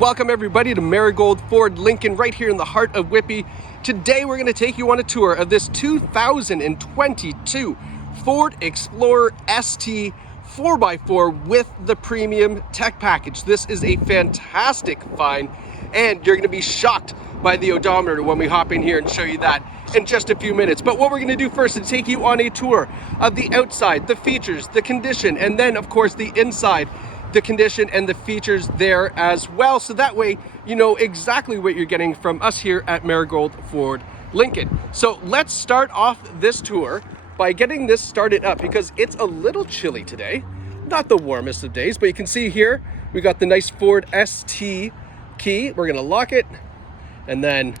Welcome everybody to Marigold Ford Lincoln right here in the heart of Whippy. Today we're going to take you on a tour of this 2022 Ford Explorer ST 4x4 with the premium tech package. This is a fantastic find and you're going to be shocked by the odometer when we hop in here and show you that in just a few minutes. But what we're going to do first is take you on a tour of the outside, the features, the condition, and then of course the inside, the condition and the features there as well, so that way you know exactly what you're getting from us here at Marigold Ford Lincoln. So let's start off this tour by getting this started up because it's a little chilly today. Not the warmest of days, but you can see here we got the nice Ford ST key. We're gonna lock it and then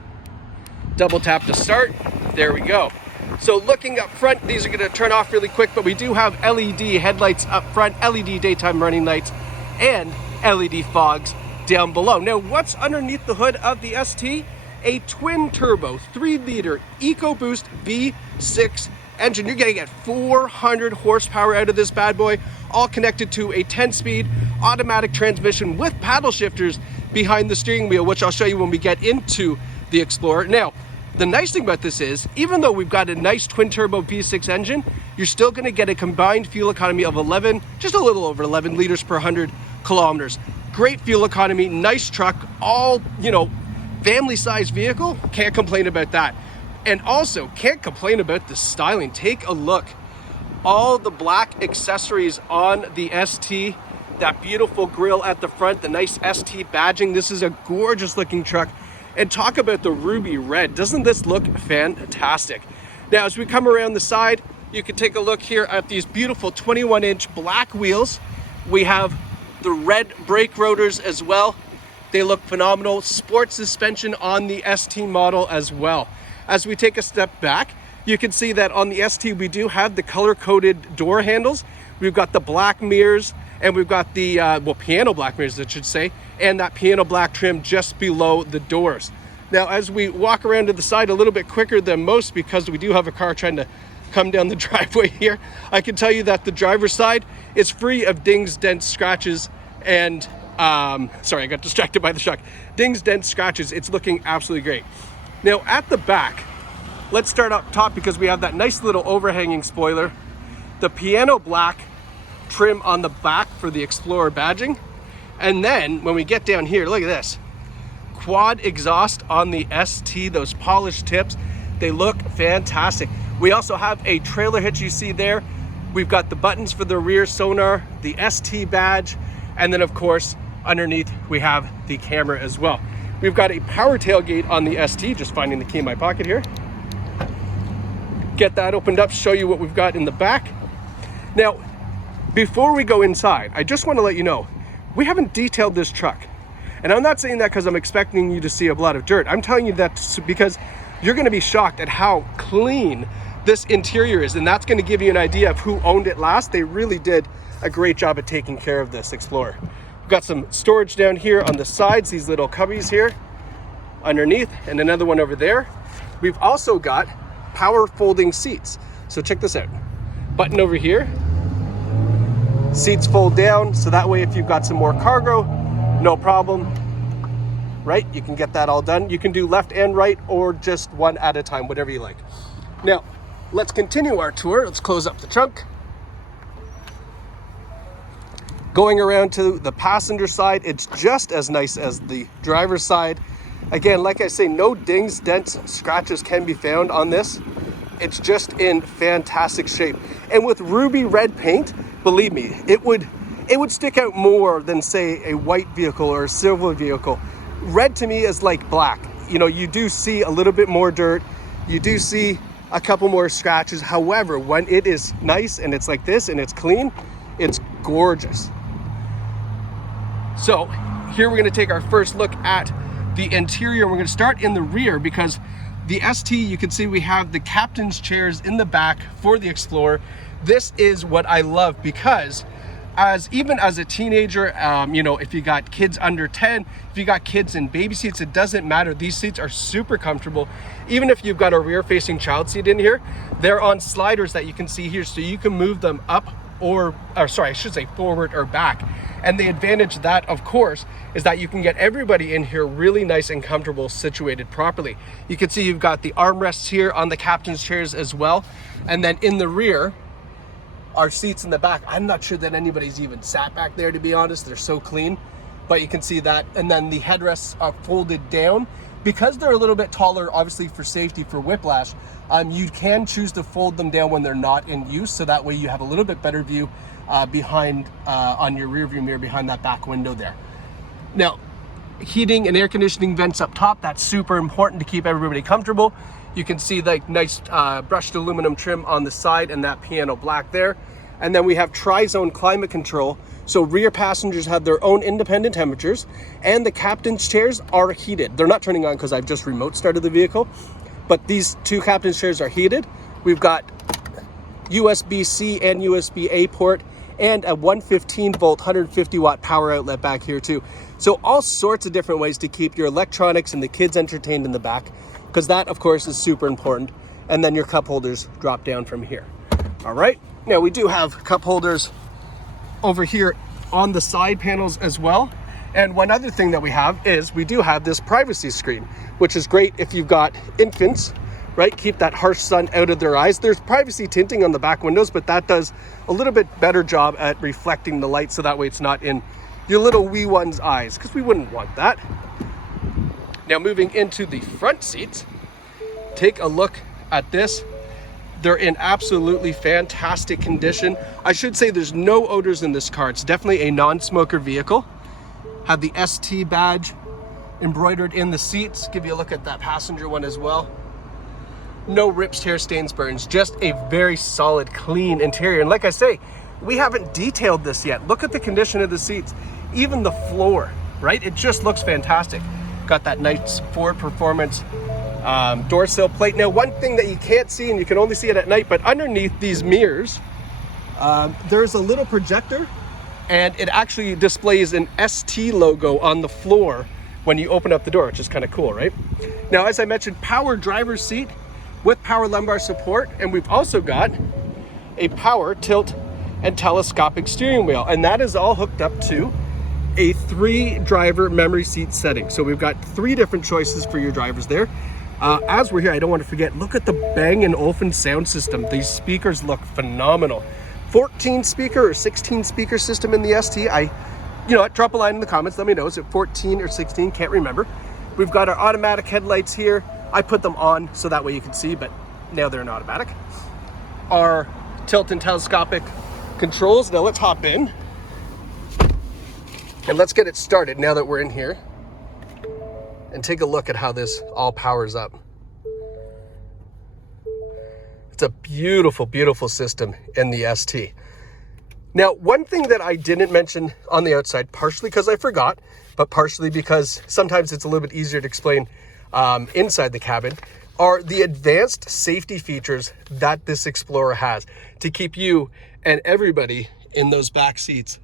double tap to start. There we go. So looking up front, these are going to turn off really quick, but we do have LED headlights up front, LED daytime running lights, and LED fogs down below. Now, what's underneath the hood of the ST? A twin-turbo 3-liter EcoBoost V6 engine. You're going to get 400 horsepower out of this bad boy, all connected to a 10-speed automatic transmission with paddle shifters behind the steering wheel, which I'll show you when we get into the Explorer. Now, the nice thing about this is, even though we've got a nice twin-turbo V6 engine, you're still going to get a combined fuel economy of 11, just a little over 11 liters per 100 kilometers. Great fuel economy, nice truck, all, you know, family-sized vehicle. Can't complain about that. And also, can't complain about the styling. Take a look. All the black accessories on the ST, that beautiful grille at the front, the nice ST badging. This is a gorgeous looking truck. And talk about the ruby red. Doesn't this look fantastic? Now, as we come around the side, you can take a look here at these beautiful 21-inch black wheels. We have the red brake rotors as well. They look phenomenal. Sport suspension on the ST model as well. As we take a step back, you can see that on the ST, we do have the color-coded door handles. We've got the black mirrors, and we've got the, well, piano black mirrors, I should say, and that piano black trim just below the doors. Now, as we walk around to the side a little bit quicker than most, because we do have a car trying to come down the driveway here, I can tell you that the driver's side is free of dings, dents, scratches, and, sorry, I got distracted by the truck. Dings, dents, scratches, it's looking absolutely great. Now, at the back, let's start up top because we have that nice little overhanging spoiler, the piano black trim on the back for the Explorer badging. And then when we get down here, look at this. Quad exhaust on the ST, those polished tips. They look fantastic. We also have a trailer hitch you see there. We've got the buttons for the rear sonar, the ST badge, and then of course, underneath we have the camera as well. We've got a power tailgate on the ST, just finding the key in my pocket here. Get that opened up, show you what we've got in the back. Now, before we go inside, I just want to let you know, we haven't detailed this truck. And I'm not saying that because I'm expecting you to see a lot of dirt. I'm telling you that because you're going to be shocked at how clean this interior is. And that's going to give you an idea of who owned it last. They really did a great job at taking care of this Explorer. We've got some storage down here on the sides, these little cubbies here underneath, and another one over there. We've also got power folding seats. So check this out. Button over here. Seats fold down, so that way if you've got some more cargo, no problem, right? You can get that all done. You can do left and right or just one at a time, whatever you like. Now, let's continue our tour. Let's close up the trunk. Going around to the passenger side, it's just as nice as the driver's side. Again, like I say, no dings, dents, scratches can be found on this. It's just in fantastic shape. And with ruby red paint, believe me, it would stick out more than, say, a white vehicle or a silver vehicle. Red to me is like black. You know, you do see a little bit more dirt. You do see a couple more scratches. However, when it is nice and it's like this and it's clean, it's gorgeous. So here we're going to take our first look at the interior. We're going to start in the rear because the ST, you can see we have the captain's chairs in the back for the Explorer. This is what I love because even as a teenager, you know, if you got kids under 10, if you got kids in baby seats, it doesn't matter. These seats are super comfortable. Even if you've got a rear facing child seat in here, they're on sliders that you can see here. So you can move them up or sorry, I should say forward or back. And the advantage of that, of course, is that you can get everybody in here really nice and comfortable, situated properly. You can see you've got the armrests here on the captain's chairs as well. And then in the rear, our seats in the back. I'm not sure that anybody's even sat back there, to be honest. They're so clean, but you can see that. And then the headrests are folded down. Because they're a little bit taller, obviously for safety, for whiplash, you can choose to fold them down when they're not in use, so that way you have a little bit better view behind on your rear view mirror behind that back window there. Now, heating and air conditioning vents up top, that's super important to keep everybody comfortable. You can see the nice brushed aluminum trim on the side and that piano black there. And then we have tri-zone climate control. So rear passengers have their own independent temperatures, and the captain's chairs are heated. They're not turning on because I've just remote started the vehicle, but these two captain's chairs are heated. We've got USB-C and USB-A port and a 115 volt, 150 watt power outlet back here too. So all sorts of different ways to keep your electronics and the kids entertained in the back, because that of course is super important. And then your cup holders drop down from here. All right, now we do have cup holders over here on the side panels as well. And one other thing that we have is we do have this privacy screen, which is great if you've got infants, right? Keep that harsh sun out of their eyes. There's privacy tinting on the back windows, but that does a little bit better job at reflecting the light, so that way it's not in your little wee one's eyes, because we wouldn't want that. Now moving into the front seats, take a look at this. They're in absolutely fantastic condition. I should say there's no odors in this car. It's definitely a non-smoker vehicle. Have the ST badge embroidered in the seats. Give you a look at that passenger one as well. No rips, tear stains, burns, just a very solid, clean interior. And like I say, we haven't detailed this yet. Look at the condition of the seats, even the floor, right? It just looks fantastic. Got that nice Ford Performance door sill plate. Now, one thing that you can't see, and you can only see it at night, but underneath these mirrors, there's a little projector, and it actually displays an ST logo on the floor when you open up the door, which is kind of cool, right? Now, as I mentioned, power driver's seat with power lumbar support, and we've also got a power tilt and telescopic steering wheel, and that is all hooked up to a 3-driver memory seat setting. So we've got 3 different choices for your drivers there. As we're here, I don't want to forget, look at the Bang & Olufsen sound system. These speakers look phenomenal. 14 speaker or 16 speaker system in the ST. You know what, drop a line in the comments, let me know. Is it 14 or 16? Can't remember. We've got our automatic headlights here. I put them on so that way you can see, but now they're in automatic. Our tilt and telescopic controls. Now let's hop in and let's get it started now that we're in here, and take a look at how this all powers up. It's a beautiful, beautiful system in the ST. Now, one thing that I didn't mention on the outside, partially because I forgot, but partially because sometimes it's a little bit easier to explain inside the cabin, are the advanced safety features that this Explorer has to keep you and everybody in those back seats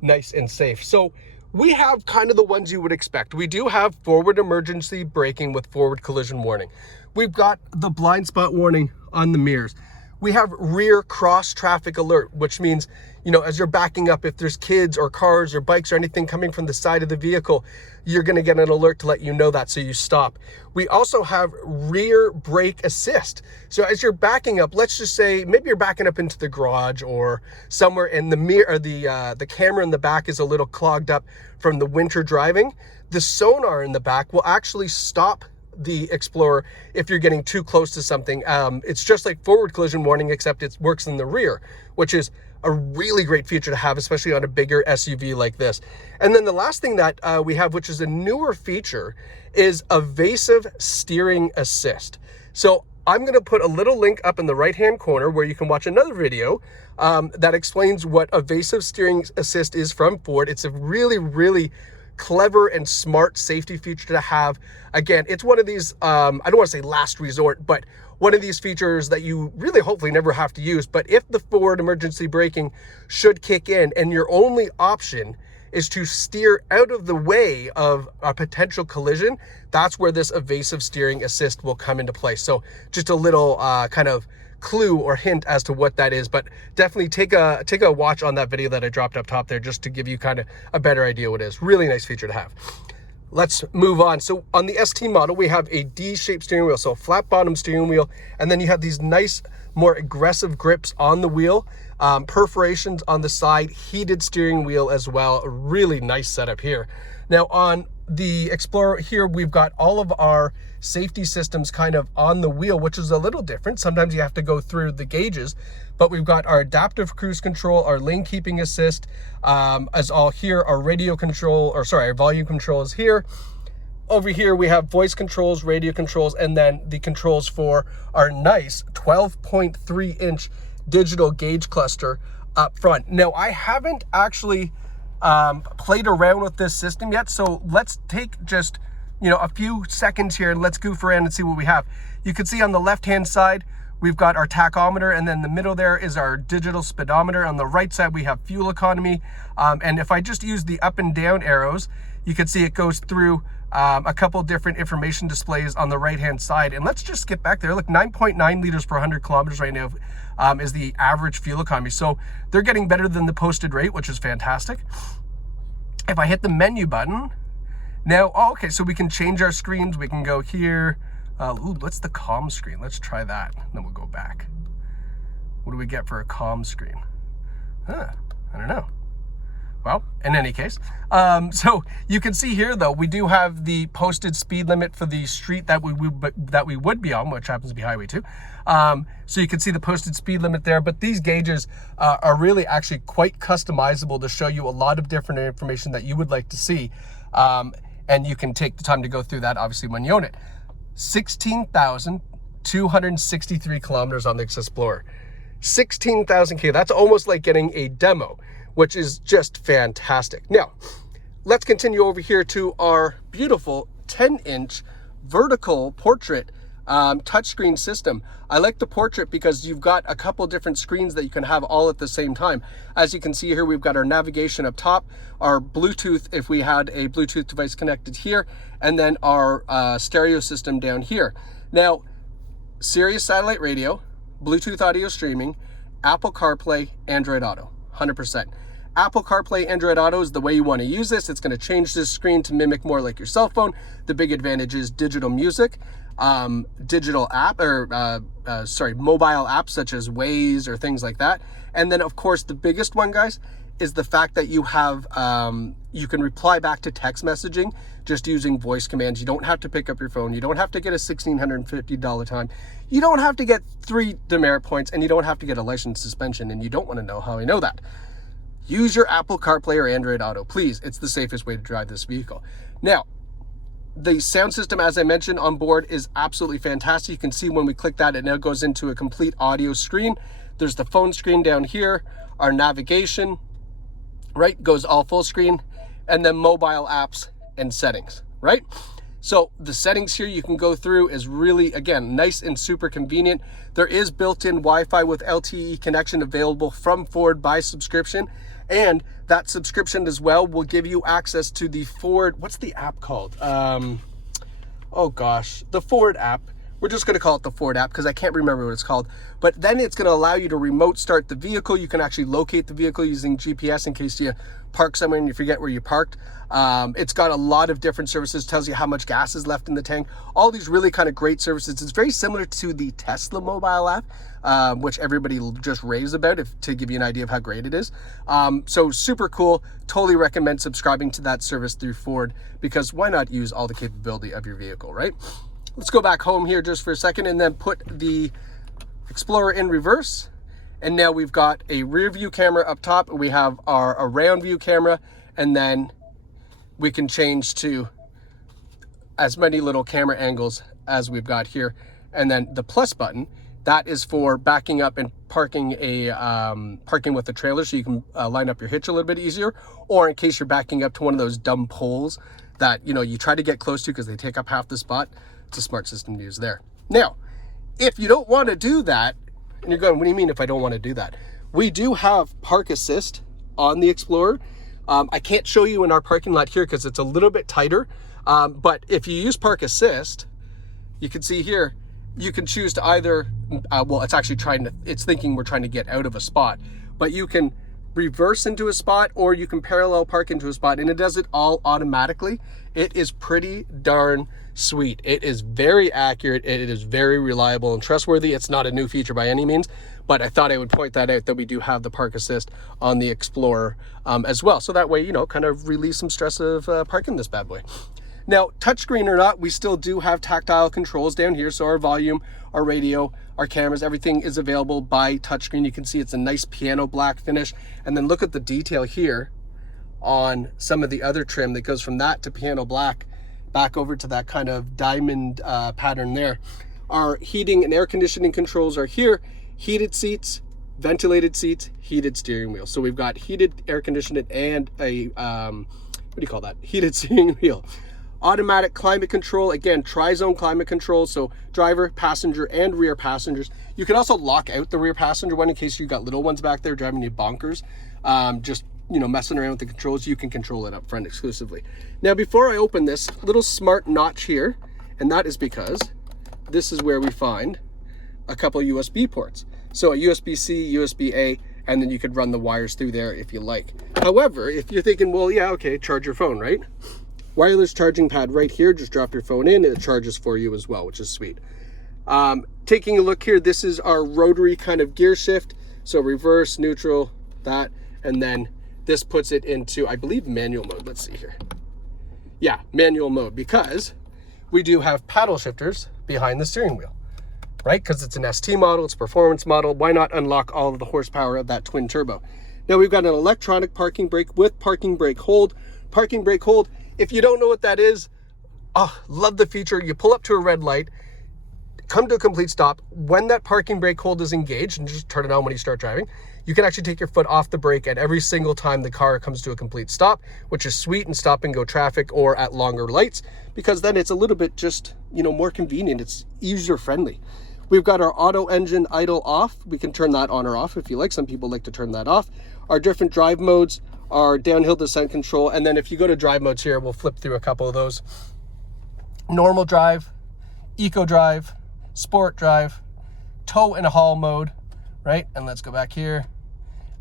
nice and safe. So we have kind of the ones you would expect. We do have forward emergency braking with forward collision warning. We've got the blind spot warning on the mirrors. We have rear cross traffic alert, which means, you know, as you're backing up, if there's kids or cars or bikes or anything coming from the side of the vehicle, you're going to get an alert to let you know that, so you stop. We also have rear brake assist. So as you're backing up, let's just say maybe you're backing up into the garage or somewhere, and the mirror or the camera in the back is a little clogged up from the winter driving. The sonar in the back will actually stop the Explorer if you're getting too close to something. It's just like forward collision warning, except it works in the rear, which is a really great feature to have, especially on a bigger SUV like this. And then the last thing that we have, which is a newer feature, is evasive steering assist. So I'm going to put a little link up in the right hand corner where you can watch another video that explains what evasive steering assist is from Ford. It's a really, really clever and smart safety feature to have. Again, it's one of these, I don't want to say last resort, but one of these features that you really hopefully never have to use. But if the forward emergency braking should kick in and your only option is to steer out of the way of a potential collision, that's where this evasive steering assist will come into play. So just a little kind of clue or hint as to what that is, but definitely take a watch on that video that I dropped up top there just to give you kind of a better idea what it is. Really nice feature to have. Let's move on. So on the ST model, we have a D-shaped steering wheel, so a flat bottom steering wheel, and then you have these nice, more aggressive grips on the wheel, perforations on the side, heated steering wheel as well. A really nice setup here. Now on the Explorer here, we've got all of our safety systems kind of on the wheel, which is a little different. Sometimes you have to go through the gauges, but we've got our adaptive cruise control, our lane keeping assist, as all here, our radio control, or sorry, our volume control is here. Over here, we have voice controls, radio controls, and then the controls for our nice 12.3-inch digital gauge cluster up front. Now, I haven't actually played around with this system yet, so let's take just a few seconds here and let's goof around and see what we have. You can see on the left hand side we've got our tachometer, and then the middle there is our digital speedometer. On the right side we have fuel economy, and if I just use the up and down arrows, you can see it goes through a couple different information displays on the right hand side. And let's just skip back there. Look, 9.9 liters per 100 kilometers right now is the average fuel economy. So they're getting better than the posted rate, which is fantastic. If I hit the menu button, now, okay, so we can change our screens. We can go here. What's the comm screen? Let's try that. Then we'll go back. What do we get for a comm screen? I don't know. Well, in any case, so you can see here, though, we do have the posted speed limit for the street that we would be on, which happens to be Highway 2. So you can see the posted speed limit there, but these gauges are really actually quite customizable to show you a lot of different information that you would like to see. And you can take the time to go through that, obviously, when you own it. 16,263 kilometers on the Explorer. 16,000K, that's almost like getting a demo, which is just fantastic. Now, let's continue over here to our beautiful 10-inch vertical portrait touchscreen system. I like the portrait because you've got a couple different screens that you can have all at the same time. As you can see here, we've got our navigation up top, our Bluetooth if we had a Bluetooth device connected here, and then our stereo system down here. Now, Sirius satellite radio, Bluetooth audio streaming, Apple CarPlay, Android Auto, 100%. Apple CarPlay, Android Auto is the way you want to use this. It's going to change this screen to mimic more like your cell phone. The big advantage is digital music, digital app, or mobile apps such as Waze or things like that. And then, of course, the biggest one, guys, is the fact that you have, you can reply back to text messaging just using voice commands. You don't have to pick up your phone. You don't have to get a $1,650 time. You don't have to get 3 demerit points, and you don't have to get a license suspension, and you don't want to know how I know that. Use your Apple CarPlay or Android Auto, please. It's the safest way to drive this vehicle. Now, the sound system, as I mentioned, on board is absolutely fantastic. You can see when we click that, it now goes into a complete audio screen. There's the phone screen down here, our navigation, right, goes all full screen, and then mobile apps and settings, right? So the settings here you can go through is really, again, nice and super convenient. There is built-in Wi-Fi with LTE connection available from Ford by subscription. And that subscription as well will give you access to the Ford, what's the app called? Oh gosh, the Ford app. We're just gonna call it the Ford app because I can't remember what it's called. But then it's gonna allow you to remote start the vehicle. You can actually locate the vehicle using GPS in case you park somewhere and you forget where you parked. It's got a lot of different services, tells you how much gas is left in the tank. All these really kind of great services. It's very similar to the Tesla mobile app, which everybody just raves about to give you an idea of how great it is. So super cool. Totally recommend subscribing to that service through Ford because why not use all the capability of your vehicle, right? Let's go back home here just for a second and then put the Explorer in reverse. And now we've got a rear view camera up top. We have our AroundView camera, and then we can change to as many little camera angles as we've got here. And then the plus button, that is for backing up and parking with a trailer so you can line up your hitch a little bit easier, or in case you're backing up to one of those dumb poles that you try to get close to because they take up half the spot. It's a smart system to use there. Now, if you don't want to do that, and you're going, what do you mean if I don't want to do that? We do have park assist on the Explorer. I can't show you in our parking lot here because it's a little bit tighter. But if you use park assist, you can see here, you can choose to either, well, it's thinking we're trying to get out of a spot, but you can reverse into a spot or you can parallel park into a spot, and it does it all automatically. It is pretty darn sweet. It is very accurate. It is very reliable and trustworthy. It's not a new feature by any means, but I thought I would point that out, that we do have the park assist on the Explorer as well. So that way, you know, kind of release some stress of parking this bad boy. Now, touchscreen or not, we still do have tactile controls down here. So our volume, our radio, our cameras, everything is available by touchscreen. You can see it's a nice piano black finish. And then look at the detail here on some of the other trim that goes from that to piano black back over to that kind of diamond pattern there. Our heating and air conditioning controls are here. Heated seats, ventilated seats, heated steering wheel. So we've got heated air conditioning and a, what do you call that? Heated steering wheel. Automatic climate control, again, tri-zone climate control, so driver, passenger, and rear passengers. You can also lock out the rear passenger one in case you've got little ones back there driving you bonkers. Just, you know, messing around with the controls, you can control it up front exclusively. Now, before I open this little smart notch here, and that is because this is where we find a couple of USB ports. So a USB-C, USB-A, and then you could run the wires through there if you like. However, if you're thinking, well, yeah, okay, charge your phone, right? Wireless charging pad right here, just drop your phone in and it charges for you as well, which is sweet. Taking a look here, this is our rotary kind of gear shift. So reverse, neutral, that, and then this puts it into, I believe, manual mode. Let's see here. Yeah, manual mode, because we do have paddle shifters behind the steering wheel, right? Because it's an ST model, it's a performance model. Why not unlock all of the horsepower of that twin turbo? Now we've got an electronic parking brake with parking brake hold. Parking brake hold, if you don't know what that is, oh, love the feature. You pull up to a red light, come to a complete stop. When that parking brake hold is engaged, and just turn it on when you start driving, you can actually take your foot off the brake at every single time the car comes to a complete stop, which is sweet in stop and go traffic or at longer lights, because then it's a little bit just, you know, more convenient. It's user friendly. We've got our auto engine idle off. We can turn that on or off if you like. Some people like to turn that off. Our different drive modes, our downhill descent control, and then if you go to drive modes here, we'll flip through a couple of those. Normal drive, eco drive, sport drive, tow and haul mode, right? And let's go back here.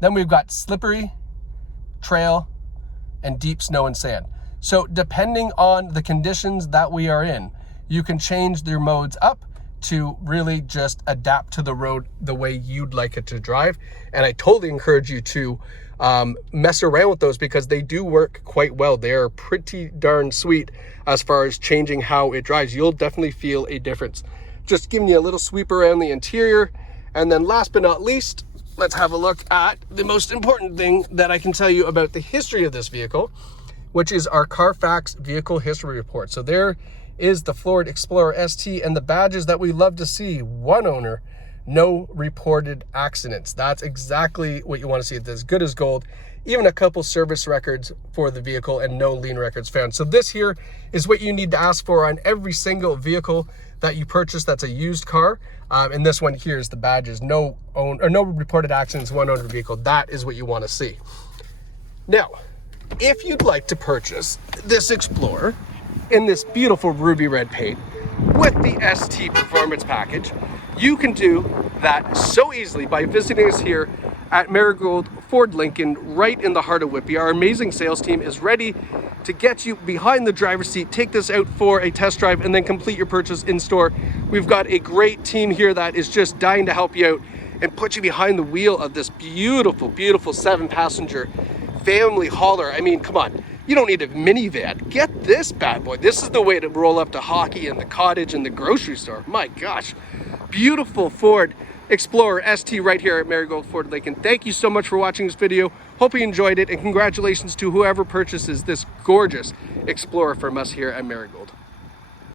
Then we've got slippery, trail, and deep snow and sand. So depending on the conditions that we are in, you can change your modes up to really just adapt to the road the way you'd like it to drive. And I totally encourage you to mess around with those, because they do work quite well. They're pretty darn sweet as far as changing how it drives. You'll definitely feel a difference. Just giving you a little sweep around the interior. And then last but not least, let's have a look at the most important thing that I can tell you about the history of this vehicle, which is our CarFax vehicle history report. So there is the Ford Explorer ST and the badges that we love to see. One owner, no reported accidents. That's exactly what you want to see. It's as good as gold. Even a couple service records for the vehicle and no lien records found. So this here is what you need to ask for on every single vehicle that you purchase that's a used car. And this one here is the badges. No reported accidents, one owner vehicle. That is what you want to see. Now, if you'd like to purchase this Explorer in this beautiful ruby red paint with the ST Performance Package, you can do that so easily by visiting us here at Marigold Ford Lincoln, right in the heart of Whitby. Our amazing sales team is ready to get you behind the driver's seat, take this out for a test drive, and then complete your purchase in store. We've got a great team here that is just dying to help you out and put you behind the wheel of this beautiful, beautiful 7-passenger family hauler. I mean, come on. You don't need a minivan. Get this bad boy. This is the way to roll up to hockey and the cottage and the grocery store. My gosh. Beautiful Ford Explorer ST right here at Marigold Ford Lincoln. Thank you so much for watching this video. Hope you enjoyed it, and congratulations to whoever purchases this gorgeous Explorer from us here at Marigold.